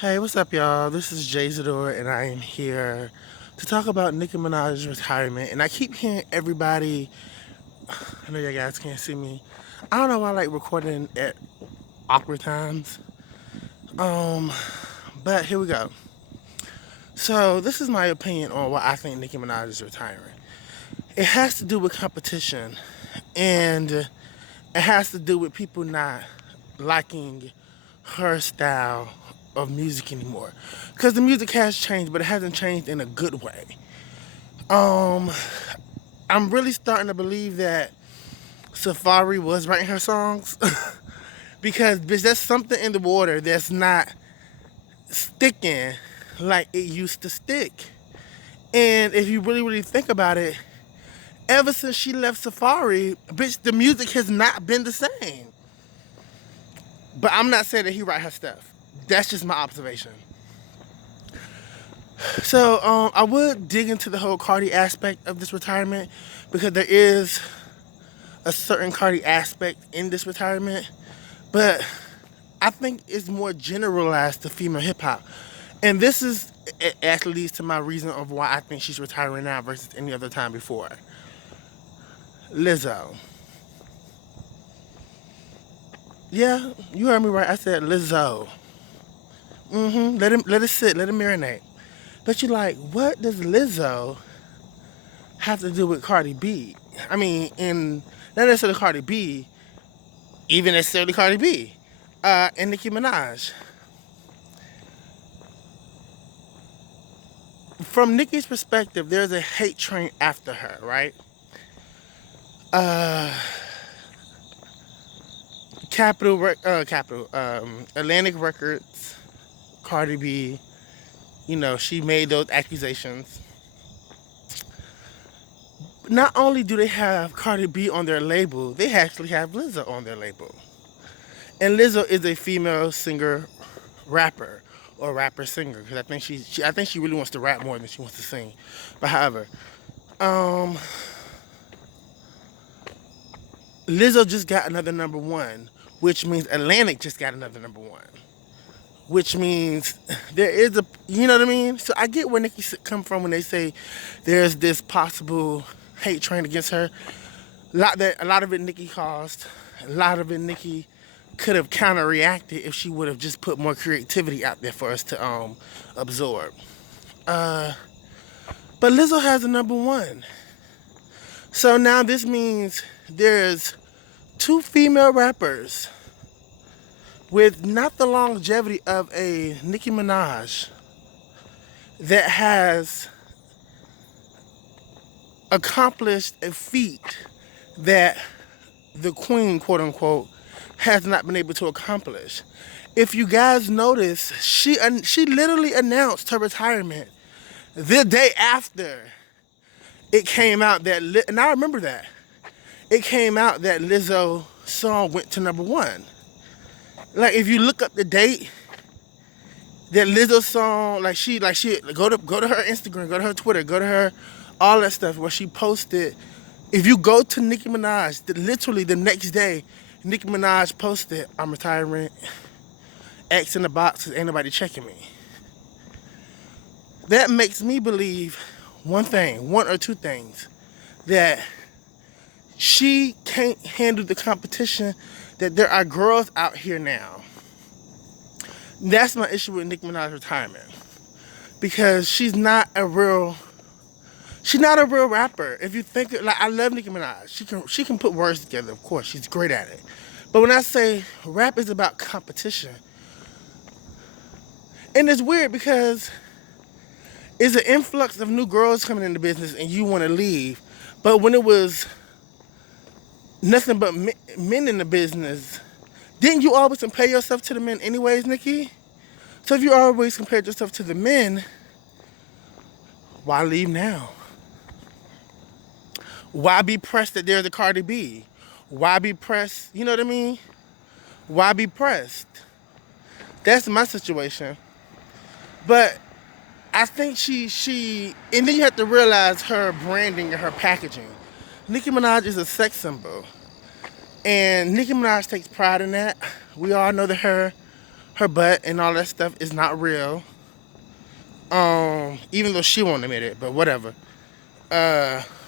Hey, what's up, y'all? This is Jay Zador, and I am here to talk about Nicki Minaj's retirement. And I keep hearing everybody, I know you guys can't see me. I don't know why I like recording at awkward times. Um, but here we go. So, this is my opinion on why I think Nicki Minaj is retiring. It has to do with competition, and it has to do with people not liking her style of music anymore. Because the music has changed, but it hasn't changed in a good way. Um, I'm really starting to believe that Safari was writing her songs because bitch, there's something in the water that's not sticking like it used to stick. And if you really think about it, ever since she left Safari, bitch, the music has not been the same. But I'm not saying that he write her stuff. That's just my observation. So I would dig into the whole Cardi aspect of this retirement because there is a certain Cardi aspect in this retirement, but I think it's more generalized to female hip hop. And this is it actually leads to my reason of why I think she's retiring now versus any other time before. Lizzo. Yeah, you heard me right. I said Lizzo. Let it sit, let it marinate. But you're like, what does Lizzo have to do with Cardi B? I mean, in not necessarily Cardi B, even necessarily Cardi B, and Nicki Minaj. From Nicki's perspective, there's a hate train after her, right? Uh, Atlantic Records, Cardi B. You know, she made those accusations. Not only do they have Cardi B on their label, they actually have Lizzo on their label. And Lizzo is a female singer, rapper, or rapper singer because I think she really wants to rap more than she wants to sing. But however, um, Lizzo just got another number one, which means Atlantic just got another number one, which means there is a, you know what I mean? So I get where Nicki come from when they say there's this possible hate train against her. A lot of it Nicki caused. A lot of it Nicki could have counter reacted if she would have just put more creativity out there for us to absorb. Uh, but Lizzo has a number one. So now this means there's two female rappers with not the longevity of a Nicki Minaj that has accomplished a feat that the queen, quote unquote, has not been able to accomplish. If you guys notice, she literally announced her retirement the day after it came out that, and I remember that it came out that Lizzo's song went to number one. Like if you look up the date that Lizzo's song, like she go to her Instagram, go to her Twitter, go to her all that stuff where she posted. If you go to Nicki Minaj, literally the next day, Nicki Minaj posted, "I'm retiring. X in the box, ain't nobody checking me." That makes me believe one or two things, that she can't handle the competition, that there are girls out here now. That's my issue with Nicki Minaj's retirement. Because she's not a real rapper. If you think like I love Nicki Minaj. She can put words together, of course. She's great at it. But when I say rap is about competition, and it's weird because it's an influx of new girls coming into business and you want to leave. But when it was nothing but men in the business, didn't you always compare yourself to the men anyways, Nicki? So if you always compared yourself to the men, why leave now? Why be pressed that there's a Cardi B? Why be pressed? You know what I mean? Why be pressed? That's my situation. But I think and then you have to realize her branding and her packaging. Nicki Minaj is a sex symbol. And Nicki Minaj takes pride in that. We all know that her her butt and all that stuff is not real. Even though she won't admit it, but whatever.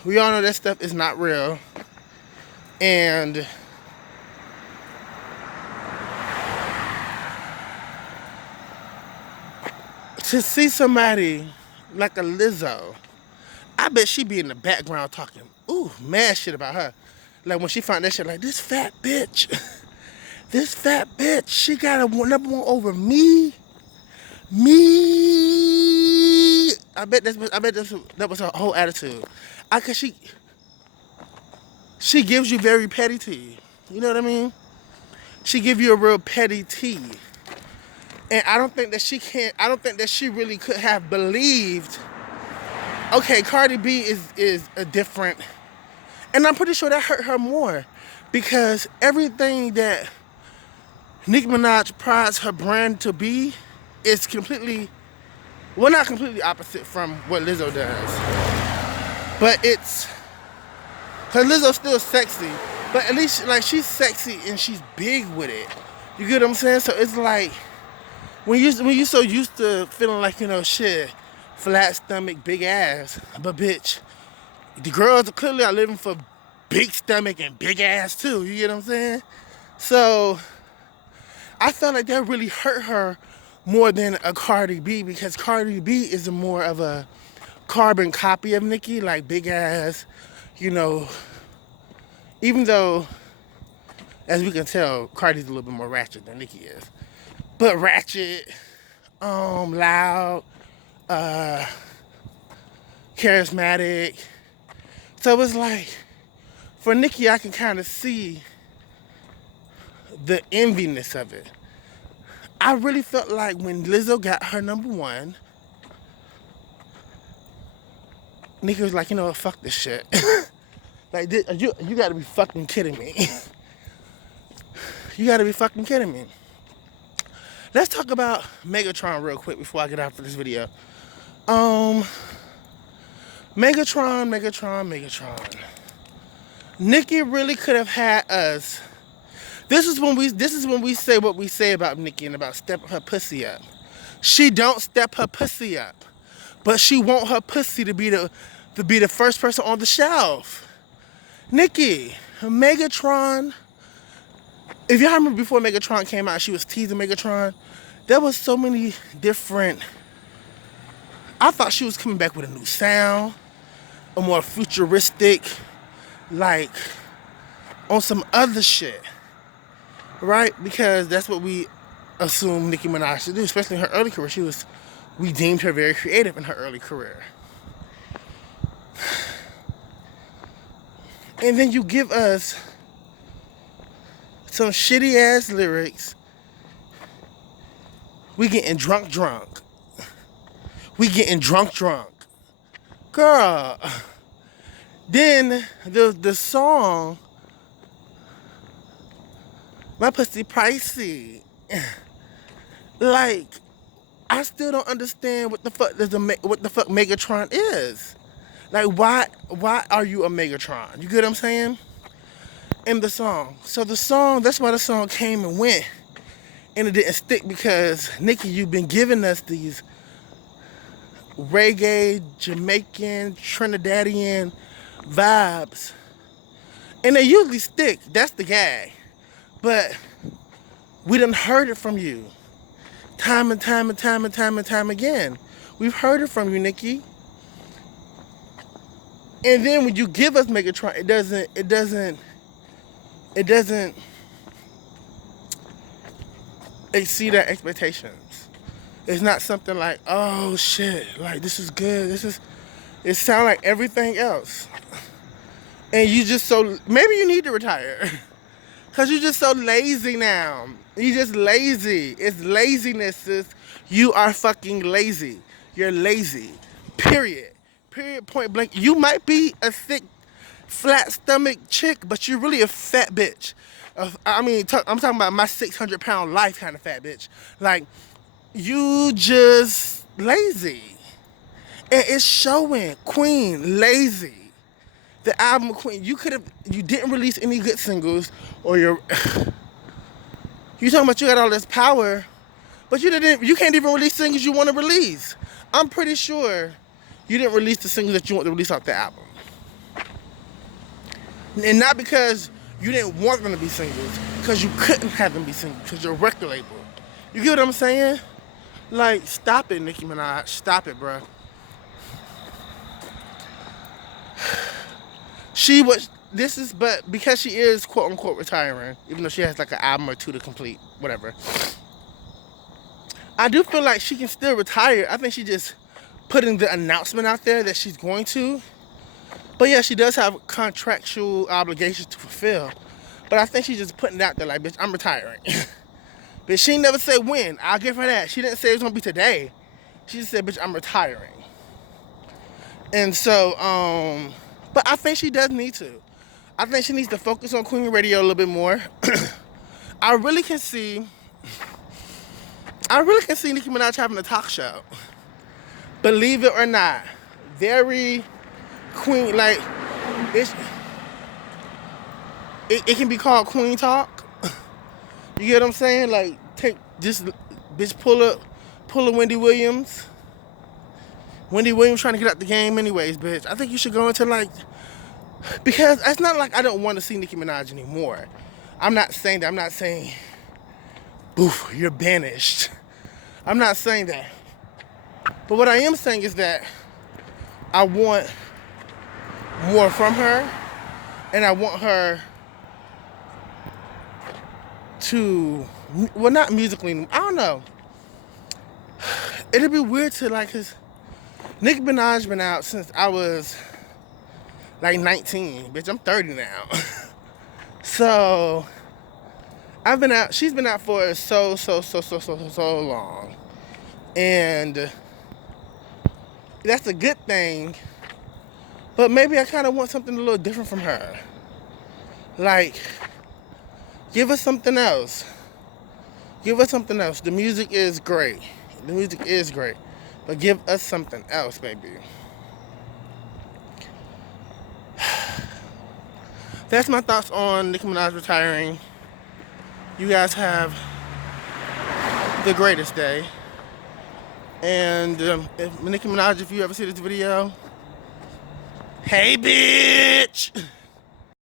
We all know that stuff is not real. And to see somebody like a Lizzo, I bet she be in the background talking, ooh, mad shit about her. Like when she found that shit, like, this fat bitch, this fat bitch, she got a number one over me. Me. That was her whole attitude. Cause she gives you very petty tea. You know what I mean? She give you a real petty tea. And I don't think that she really could have believed, okay, Cardi B is a different, and I'm pretty sure that hurt her more because everything that Nicki Minaj prides her brand to be is completely, well, not completely opposite from what Lizzo does. But it's, cause Lizzo's still sexy, but at least like she's sexy and she's big with it. You get what I'm saying? So it's like when you so used to feeling like, you know, shit, flat stomach, big ass, but bitch, the girls clearly are living for big stomach and big ass too. You get what I'm saying? So I felt like that really hurt her more than a Cardi B, because Cardi B is more of a carbon copy of Nicki, like big ass, you know, even though, as we can tell, Cardi's a little bit more ratchet than Nicki is. But ratchet, loud, charismatic. So it's like, for Nicki, I can kind of see the enviness of it. I really felt like when Lizzo got her number one, Nicki was like, you know what, fuck this shit. Like, you gotta be fucking kidding me. You gotta be fucking kidding me. Let's talk about Megatron real quick before I get out for this video. Megatron. Nicki really could have had us. This is when we say what we say about Nicki and about stepping her pussy up. She don't step her pussy up, but she want her pussy to be the first person on the shelf. Nicki, Megatron. If y'all remember before Megatron came out, she was teasing Megatron. There was so many different. I thought she was coming back with a new sound, a more futuristic, like on some other shit, right? Because that's what we assume Nicki Minaj to do, especially in her early career. We deemed her very creative in her early career. And then you give us some shitty ass lyrics. We getting drunk. We getting drunk. Girl. Then the song, my pussy pricey. Like, I still don't understand what the fuck Megatron is. Like, why are you a Megatron? You get what I'm saying? In the song. So the song, that's why the song came and went. And it didn't stick because, Nicki, you've been giving us these reggae, Jamaican, Trinidadian vibes. And they usually stick. That's the gag. But we done heard it from you. Time and time again. We've heard it from you, Nicki. And then when you give us Megatron, it doesn't exceed our expectations. It's not something like, oh shit, like this is good. It sounds like everything else. And you just maybe you need to retire. Cause you're just so lazy now. You're just lazy. It's laziness, sis. You are fucking lazy. You're lazy. Period, point blank. You might be a thick, flat stomach chick, but you're really a fat bitch. I'm talking about my 600-pound life kind of fat bitch. Like, you just lazy. And it's showing. Queen, lazy. The album Queen, you didn't release any good singles, or you talking about you got all this power, But you can't even release singles you want to release. I'm pretty sure you didn't release the singles that you want to release off the album. And not because you didn't want them to be singles, because you couldn't have them be singles, because you're a record label. You get what I'm saying? Like, stop it, Nicki Minaj. Stop it, bro. But because she is quote unquote retiring, even though she has like an album or two to complete, whatever. I do feel like she can still retire. I think she just putting the announcement out there that she's going to. But yeah, she does have contractual obligations to fulfill. But I think she's just putting it out there like, bitch, I'm retiring. But she never said when. I'll give her that. She didn't say it was gonna be today. She just said, bitch, I'm retiring. And so, but I think she does need to. I think she needs to focus on Queen Radio a little bit more. I really can see Nicki Minaj having a talk show. Believe it or not. Very Queen, like, it can be called Queen Talk. You get what I'm saying? Like, pull a Wendy Williams. Wendy Williams trying to get out the game anyways, bitch. I think you should go into like, because it's not like I don't want to see Nicki Minaj anymore. I'm not saying that. I'm not saying, boof, you're banished. I'm not saying that. But what I am saying is that I want more from her, and I want her to, well, not musically, I don't know. It'd be weird to like, cause Nicki Minaj been out since I was like 19. Bitch, I'm 30 now. So she's been out for so long. And that's a good thing. But maybe I kind of want something a little different from her. Like, give us something else. Give us something else. The music is great. But give us something else, baby. That's my thoughts on Nicki Minaj retiring. You guys have the greatest day. And if Nicki Minaj, if you ever see this video, hey, bitch!